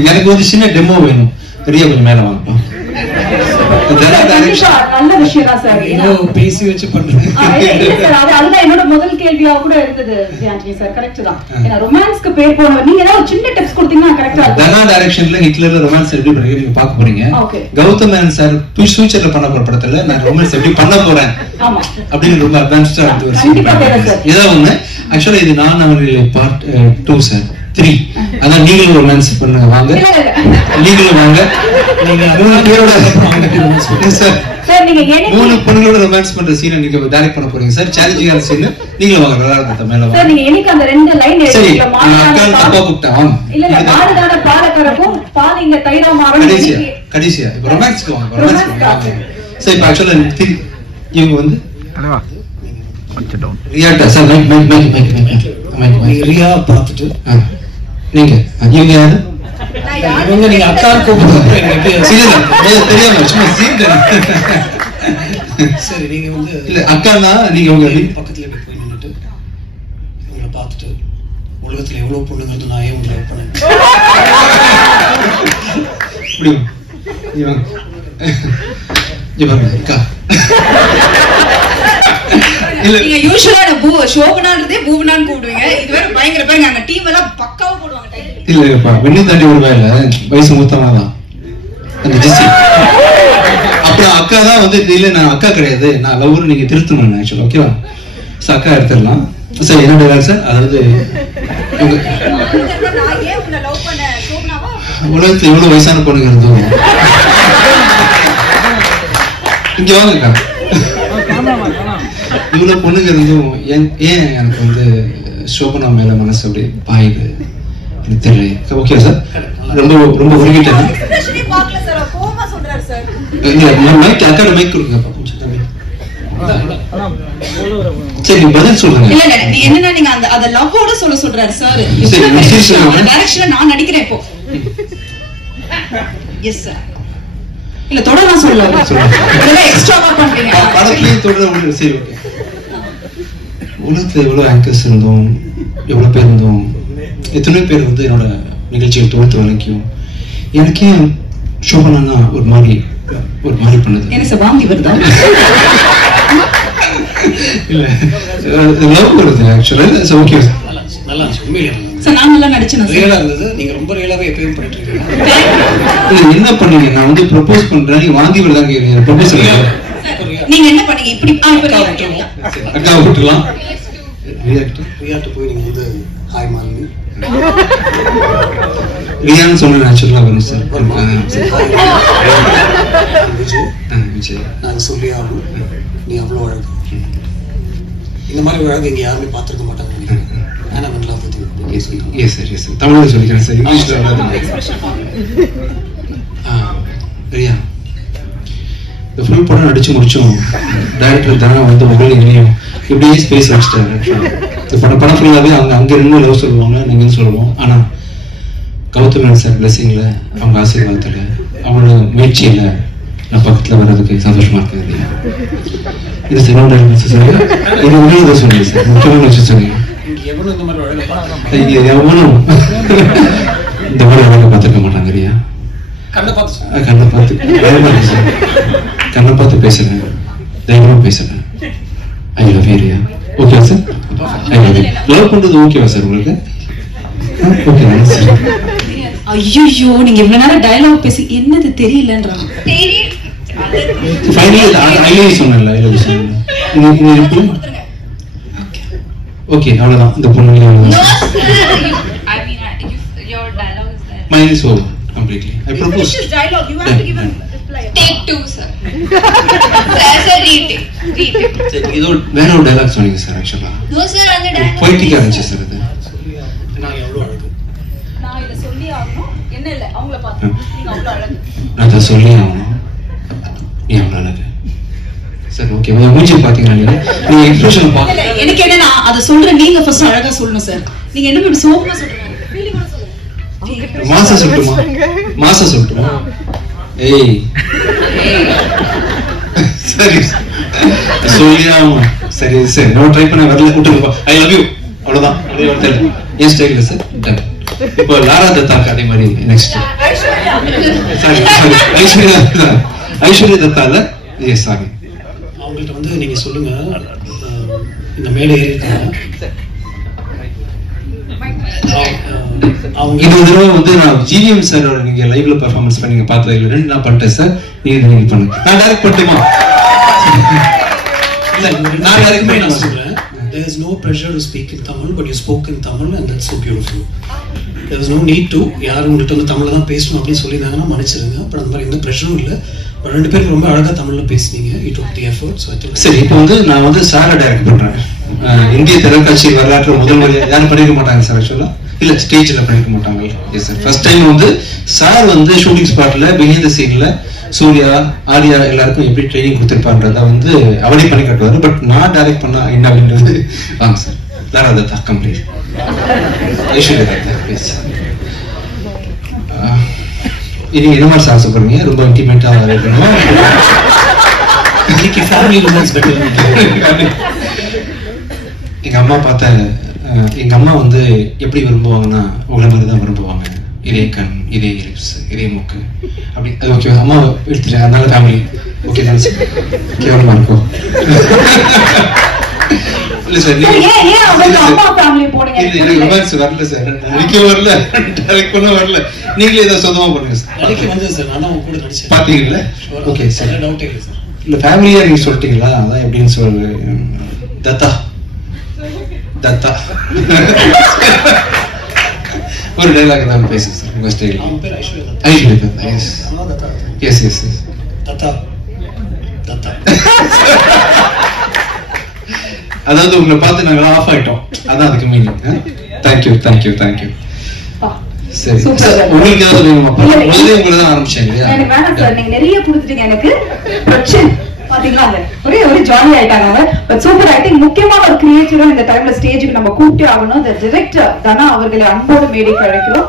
எனக்கு வந்து சின்ன டெமோ வேணும். ரியா கொஞ்சம் மேல வாங்கப்பா. நல்ல விஷயம் தான் சார். பேசி வச்சு பண்றேன். அதுதான் என்னோட முதல் கேள்வியா கூட இருந்தது ஆண்டனி சார். கரெக்ட் தான். ஏன்னா ரொமான்ஸ்க்கு பேர் போனவர் நீங்க ஏதாவது சின்ன டிப்ஸ் கொடுத்தீங்கன்னா கரெக்டா இருக்கும். தனா டைரக்ஷன்ல ஹிட்லர் ரொமான்ஸ் எப்படி பண்ணி நீங்க பார்க்க போறீங்க. கௌதம் மேனன் சார் ஃபியூச்சர்ல பண்ண போற படத்துல நான் ரொமான்ஸ் எப்படி பண்ண போறேன் அப்படின்னு ரொம்ப அட்வான்ஸ்டா இருந்து ஏதாவது ஒண்ணு. ஆக்சுவலா இது நான் அவர்கள் பார்ட் 2 சார் 3. அதான் நீங்களும் ரொமான்ஸ் பண்ணுங்க வாங்க. நீங்களும் வாங்க. நீங்க 3 பேரோட சார் சார் நீங்க என்ன 3 பொண்ணுங்களோட ரொமான்ஸ் பண்ற சீனை நீங்க டைரக்ட் பண்ண போறீங்க சார். சேலஞ்சிங்கான சீன். நீங்களும் வாங்க. நல்லா இருக்கும். மேல வாங்க சார். நீங்க எனக்கு அந்த 2 லைன் எழுதிங்க. அக்கா தப்பா கூப்பிட்டா வாங்க. இல்ல மாடுதான பாலக்கரக்கும் பாலிங்க தைரா மாறணும். கடைசியா இப்ப ரொமான்ஸ்க்கு வாங்க. ரொமான்ஸ்க்கு வாங்க. சரி இப்ப ஆக்சுவலா இவங்க வந்து ஹலோ கொஞ்சம் டவுன் ரியாட்டா சார் மைக் ரியா பார்த்துட்டு நீங்க இவங்க யாரு? இவங்க நீங்க அக்கா கூப்பிடுறீங்க. தெரியாம சும்மா சீன். சரி நீங்க வந்து இல்ல அக்கானா நீங்க உங்க பக்கத்துல போய் நின்னுட்டு இவங்களை பார்த்துட்டு உலகத்துல எவ்வளவு பொண்ணுங்க இருந்து நான் ஏன் உங்களை பண்ணேன் அக்கா நீங்க யூசுவலா ஷோபனான்றதே பூவனான்னு கூப்பிடுவீங்க. இது வேற பயங்கர பேருங்க. அங்க டீம் எல்லாம் பக்காவா போடுவாங்க டைட்டில். இல்லப்பா வெண்ணி தாண்டி ஒரு வேலை வயசு மூத்தமாதான் அந்த ஜெஸ்ஸி. அப்புறம் அக்கா தான் வந்து இல்ல நான் அக்கா கிடையாது நான் லவ்னு நீங்க திருத்தணும் ஆக்சுவலா. ஓகேவா சார் அக்கா எடுத்துடலாம். சார் என்ன டைலாக் சார்? அதாவது உலகத்துல எவ்வளவு வயசான பொண்ணுங்க இருந்தோம். இங்க வாங்கக்கா. இவ்வளவு பொண்ணுங்க இருந்தும் ஏன் எனக்கு வந்து சோபனா மேல மனசு அப்படி பாயுது எனக்கு தெரியல. Okay sir. ரொம்ப ரொம்ப உருகிட்டேன். மைக் அக்காட மைக் கொடுங்க. சரி பதில் சொல்லுங்க. இல்ல இல்ல என்னன்னா நீங்க அந்த அத லவ்வோட சொல்றாரு சார். டைரக்ஷன்ல நான் நடிக்கிறேன் இப்போ. Yes sir. இல்ல தொடர்ந்து சொல்லலாம். இதெல்லாம் எக்ஸ்ட்ராவா பண்றீங்க. படத்துலயே தொடர்ந்து சரி ஓகே. உலகத்துல எவ்வளவு ஆங்கர்ஸ் இருந்தோம் எவ்வளவு பேர் இருந்தோம் எத்தனை பேர் வந்து என்னோட நிகழ்ச்சியை தொகுத்து வரைக்கும் எனக்கே சோபனா ஒரு மாதிரி பண்ணுது. என்ன சார் வாங்கி வருதா? இல்ல லவ் வருது ஆக்சுவலா. ஓகே நல்லா உண்மையிலே சார் நான் நல்லா நடிச்சேன். ரியலா இருந்தது. நீங்க ரொம்ப ரியலாவே எப்பவும் பண்ணிட்டு இருக்கீங்க. என்ன பண்ணீங்க? நான் வந்து ப்ரோபோஸ் பண்றேன் நீங்க வாங்கி வருதான்னு கேக்குறீங்க. ப்ரோபோஸ் நீங்க என்ன பண்ணீங்க? இப்படி அக்கா விட்டுலாம் ரியாட்டு போய் நீங்க வந்து ஹாய் மாலினி ரியான்னு சொன்ன நேச்சுரலா வரும் சார். விஜய் நான் சொல்லி ஆகணும். நீ அவ்வளோ அழகு. இந்த மாதிரி அழகு இங்க யாருமே பார்த்துருக்க மாட்டாங்க. தமிழ்ல சொல்லிக்கிறேன் சார். இங்கிலீஷ்ல ரியா இந்த ஃபுல் படம் நடிச்சு முடிச்சோம். டைரக்டர் தானே வந்து மகள் இனியும் இப்படியே ஸ்பேஸ் வச்சுட்டாரு. இந்த படம் ஃபுல்லாவே அவங்க அங்க இருந்து லவ் சொல்லுவாங்க நீங்கன்னு சொல்லுவோம். ஆனா கௌதம் சார் பிளஸிங்ல அவங்க ஆசீர்வாதத்துல அவங்களோட முயற்சியில நான் பக்கத்துல வர்றதுக்கு சந்தோஷமா இருக்கு. இது சினிமா இது உண்மையை சொல்லுங்க சார். முக்கியமான விஷயம் சொன்னீங்க. எவனும் இந்த மாதிரி அழகை பார்த்துருக்க மாட்டாங்க. ரியா கண்ணை பார்த்து பேசுறேன். தைரியமா பேசுறேன். I love you Riya. Okay sir. I love you. Love பண்றது ஓகேவா சார் உங்களுக்கு? Okay sir. ஐயோ நீங்க இவ்வளவு நேரம் டயலாக் பேசி என்னது தெரியலன்றாங்க. ஃபைனலி ஐ லவ் யூ சொன்னேன்ல. ஐ லவ் யூ சொன்னேன். ஓகே அவ்வளவுதான். இந்த பொண்ணு mine is over completely. I propose. This is dialogue. You have to give a reply. Take 2 sir. Sir retake. சரி இது வேற ஒரு டயலாக் சொன்னீங்க சார். ஆக்சுவலா no sir அந்த டயலாக் பொய்டிக்கா இருந்துச்சு சார். அது நான் எவ்வளவு அழகு. நான் இத சொல்லி ஆகணும். என்ன இல்ல அவங்கள பார்த்து நீங்க அவ்வளவு அழகு. நான் இத சொல்லி ஆகணும். நீ அவ்வளவு அழகு சார். ஓகே உங்க மூஞ்சி பாத்தீங்கன்னா நீங்க எக்ஸ்பிரஷன் பாருங்க. எனக்கு என்னன்னா அத சொல்ற நீங்க ஃபர்ஸ்ட் அழகா சொல்லணும் சார். நீங்க என்ன இப்படி சோகமா சொல்றீங்க? ஃபீலிங்கோட சொல்லுங்க. மாசா சொல்லட்டுமா? ஏய் சரி சொல்லியாமா. சரி சரி நான் ட்ரை பண்ண வரல. விட்டுருப்பா. ஐ லவ் யூ அவ்வளவுதான். அதே வார்த்தை என் ஸ்டைல்ல சார். டன் இப்போ லாரா தத்தாக்கு அதே மாதிரி நெக்ஸ்ட் ஐஸ்வர்யா தத்தால எஸ் சாரி அவங்கள்ட்ட வந்து நீங்க சொல்லுங்க இந்த மேடை இருக்காங்க அவங்க இது தடவை வந்து நான் ஜிவிஎம் சாரோட நீங்க லைவ்ல பெர்ஃபார்மன்ஸ் நீங்க பார்த்தது இல்லை நான் பண்ணிட்டேன் சார் நீங்க பண்ணுங்க நான் டைரக்ட் பண்ணட்டுமா இல்ல நான் யாருக்குமே நான் சொல்றேன் there is no pressure to speak in Tamil but you spoke in Tamil and that's so beautiful there is no need to யாரும் உங்கள்கிட்ட வந்து தமிழ்ல தான் பேசணும் அப்படின்னு சொல்லியிருந்தாங்கன்னா மன்னிச்சிருங்க அப்புறம் அந்த மாதிரி எந்த ப்ரெஷரும் இல்லை ரெண்டு பேரும் ரொம்ப அழகா தமிழ்ல பேசுனீங்க you took the effort so I think சரி இப்போ வந்து நான் வந்து சாரை டைரக்ட் பண்றேன் இந்திய திரைக்காட்சி வரலாற்று முதல் முறையாக யாரும் பண்ணிருக்க மாட்டாங்க சார் ஆக்சுவலா இல்ல ஸ்டேஜ்ல பண்ணிருக்க மாட்டாங்க எஸ் சார் ஃபர்ஸ்ட் டைம் வந்து சார் வந்து ஷூட்டிங் ஸ்பாட்ல பிஹைண்ட் தி சீன்ல சூர்யா ஆர்யா எல்லாருக்கும் எப்படி ட்ரைனிங் கொடுத்துருப்பான்றத வந்து அவரே பண்ணி காட்டுவாரு பட் நான் டைரக்ட் பண்ணா என்ன அப்படின்றது வாங்க sir Lara Dutta complete Aishwarya Dutta please நீங்க என்ன மாதிரி சார் சொல்றீங்க ரொம்ப இன்டிமேட்டா இருக்கணும் இன்னைக்கு ஃபேமிலி ரொமான்ஸ் பெட்டர் எங்க அம்மா பார்த்த எங்க அம்மா வந்து எப்படி விரும்புவாங்கன்னா உங்களை மாதிரி தான் விரும்புவாங்க இதே கண் இதே லிப்ஸ் இதே மூக்கு அப்படி அது ஓகே அம்மா எடுத்துட்டேன் அதனால ஃபேமிலி ஓகே தான் கேவலமா இருக்கும் இல்ல சார் எனக்கு ரொமான்ஸ் வரல சார் நடிக்க வரல டைரக்ட் பண்ண வரல நீங்களே ஏதாவது சொந்தமா பண்ணுங்க சார் நடிக்க வந்து சார் நான் அவங்க கூட நடிச்சேன் பாத்தீங்கல்ல ஓகே சார் டவுட் இல்லை சார் இல்ல ஃபேமிலியா நீங்க சொல்லிட்டீங்களா அதான் எப்படின்னு சொல்றேன் தத்தா தத்தா ஒரு டைலாக் தான் பேசுங்க சார் உங்க ஸ்டைல் அவங்க பேர் ஐஸ்வர்யா தத்தா ஐஸ்வர்யா தத்தா எஸ் அம்மா Dutta yes yes yes Dutta Dutta அதாவது உங்களை பார்த்து நாங்க ஆஃப் ஆயிட்டோம் அதான் அதுக்கு மீனிங் தேங்க்யூ தேங்க்யூ தேங்க்யூ சரி உங்களுக்கு ஏதாவது முதல்ல உங்களை தான் ஆரம்பிச்சேன் இல்லையா எனக்கு வேணாம் சார் நீங்க நிறைய கொடுத்துட்டீங்க எனக்கு பிரச்சனை பாத்தீங்களா ஒரே ஜாலி ஆயிட்டாங்க அவங்க பட் சூப்பர் ஆக்டிங் முக்கியமான ஒரு கிரியேட்டரும் இந்த டைம்ல ஸ்டேஜுக்கு நம்ம கூப்பிட்டே ஆகணும் இந்த டைரக்டர் தனா அவர்களை அன்போடு மேடைக்கு அழைக்கிறோம்